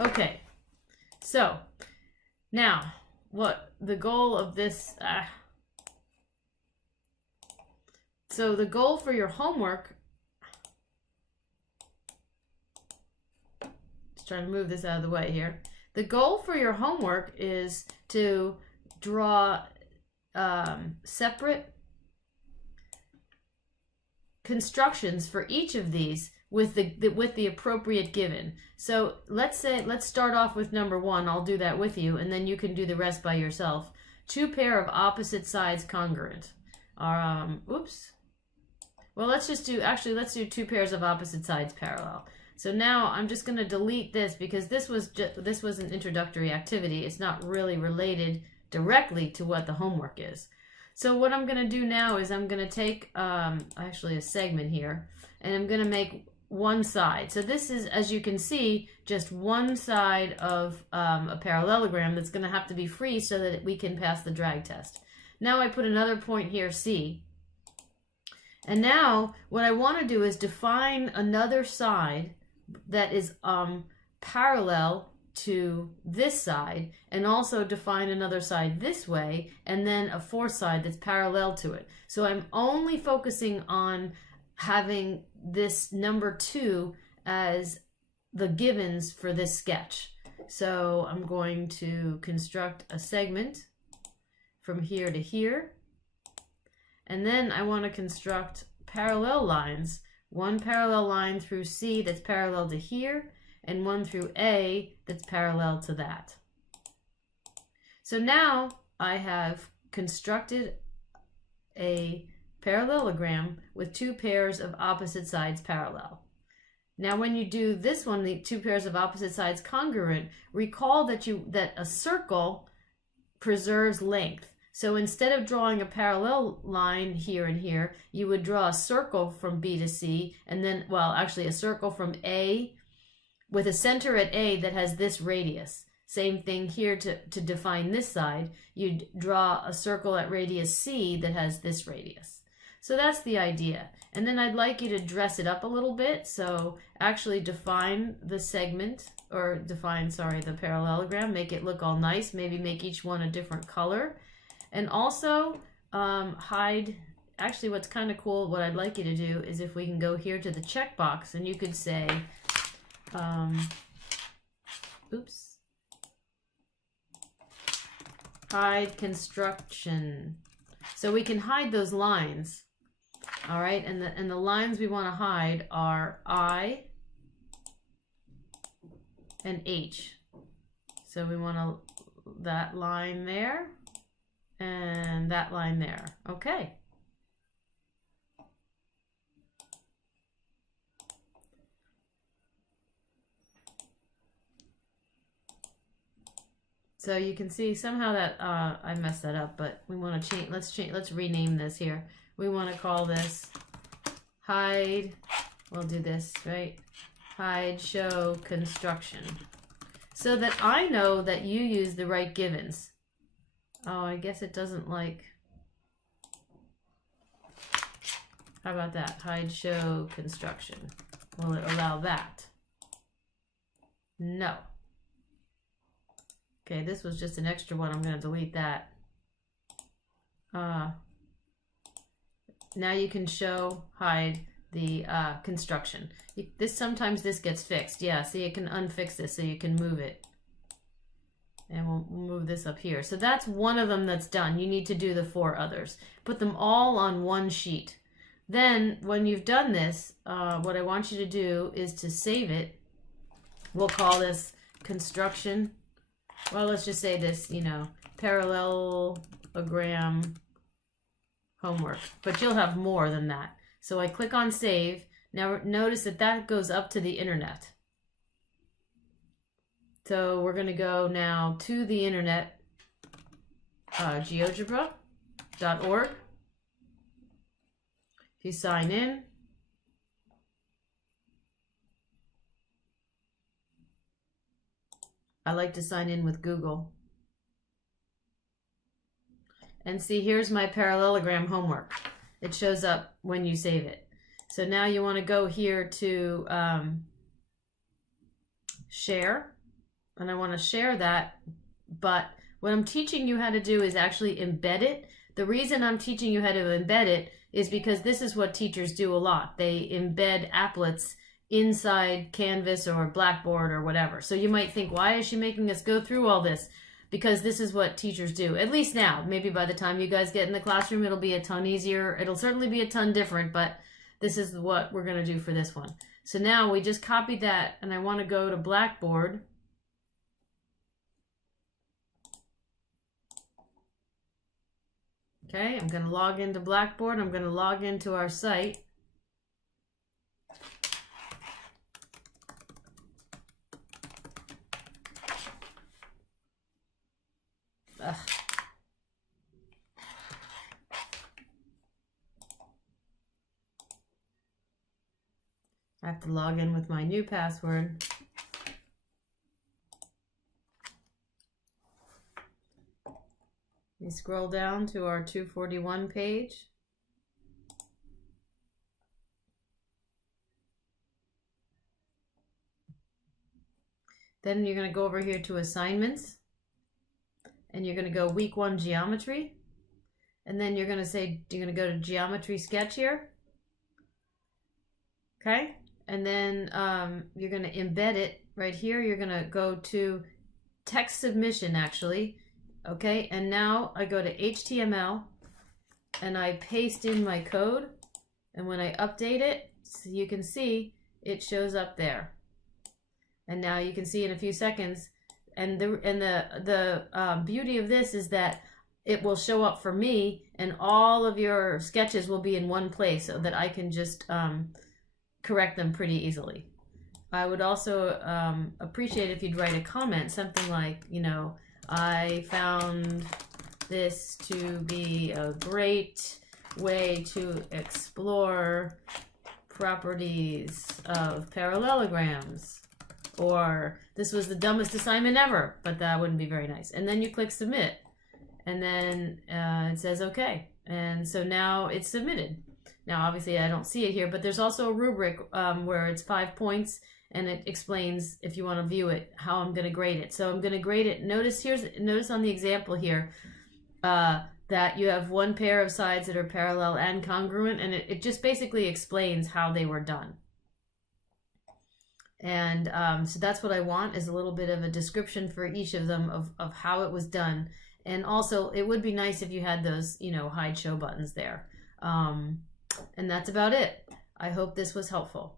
Okay, so now what the goal of this, so the goal for your homework, just trying to move this out of the way here. The goal for your homework is to draw separate constructions for each of these with the appropriate given. So let's start off with number 1. I'll do that with you, and then you can do the rest by yourself. 2 pair of opposite sides congruent. Oops. Well, let's do 2 pairs of opposite sides parallel. So now I'm just going to delete this because this was an introductory activity. It's not really related directly to what the homework is. So what I'm going to do now is I'm going to take actually a segment here, and I'm going to make one side. So this is, as you can see, just one side of a parallelogram that's going to have to be free so that we can pass the drag test. Now I put another point here, C. And now what I want to do is define another side that is parallel to this side, and also define another side this way, and then a 4th side that's parallel to it. So I'm only focusing on having this number 2 as the givens for this sketch. So I'm going to construct a segment from here to here, and then I want to construct parallel lines. One parallel line through C that's parallel to here, and one through A that's parallel to that. So now I have constructed a parallelogram with 2 pairs of opposite sides parallel. Now when you do this one, the 2 pairs of opposite sides congruent, recall that a circle preserves length. So instead of drawing a parallel line here and here, you would draw a circle from B to C, and then, well, actually a circle from A with a center at A that has this radius. Same thing here to define this side. You'd draw a circle at radius C that has this radius. So that's the idea. And then I'd like you to dress it up a little bit. So actually define the segment, or define, sorry, the parallelogram. Make it look all nice. Maybe make each one a different color. And also hide, actually what's kind of cool, what I'd like you to do is if we can go here to the checkbox, and you could say, oops, hide construction. So we can hide those lines. All right, and the lines we want to hide are I and H. So we want that line there and that line there. Okay. So you can see somehow that I messed that up, but we want to change. Let's rename this here. We want to call this hide. We'll do this, right? Hide show construction, so that I know that you use the right givens. Oh, I guess it doesn't like. How about that? Hide show construction. Will it allow that? No. Okay, this was just an extra one. I'm going to delete that. Now you can show, hide the construction. Sometimes this gets fixed. Yeah, see, you can unfix this so you can move it. And we'll move this up here. So that's one of them that's done. You need to do the 4 others. Put them all on one sheet. Then when you've done this, what I want you to do is to save it. We'll call this construction. Well, let's just say this, parallelogram homework. But you'll have more than that. So I click on save. Now notice that goes up to the internet. So we're going to go now to the internet, GeoGebra.org. If you sign in, I like to sign in with Google. And see, here's my parallelogram homework. It shows up when you save it. So now you want to go here to share. and I want to share that, but what I'm teaching you how to do is actually embed it. The reason I'm teaching you how to embed it is because this is what teachers do a lot. They embed applets inside Canvas or Blackboard or whatever. So you might think, why is she making us go through all this? Because this is what teachers do, at least now. Maybe by the time you guys get in the classroom, it'll be a ton easier. It'll certainly be a ton different, but this is what we're going to do for this one. So now we just copied that, and I want to go to Blackboard. Okay, I'm going to log into Blackboard. I'm going to log into our site. Ugh. I have to log in with my new password. We scroll down to our 241 page. Then you're going to go over here to assignments, and you're going to go week 1 geometry, and then you're going to go to geometry sketch here. Okay, and then you're going to embed it right here. You're going to go to text submission, actually. Okay, and now I go to HTML and I paste in my code, and when I update it, so you can see it shows up there. And now you can see in a few seconds, and the beauty of this is that it will show up for me, and all of your sketches will be in one place so that I can just correct them pretty easily. I would also appreciate if you'd write a comment, something like, you know, I found this to be a great way to explore properties of parallelograms, or this was the dumbest assignment ever, but that wouldn't be very nice. And then you click submit, and then it says okay, and so now it's submitted. Now obviously I don't see it here, but there's also a rubric where it's 5 points, and it explains, if you want to view it, how I'm going to grade it. So I'm going to grade it. Notice on the example here that you have one pair of sides that are parallel and congruent, and it just basically explains how they were done. And so that's what I want, is a little bit of a description for each of them of how it was done. And also, it would be nice if you had those, you know, hide show buttons there. And that's about it. I hope this was helpful.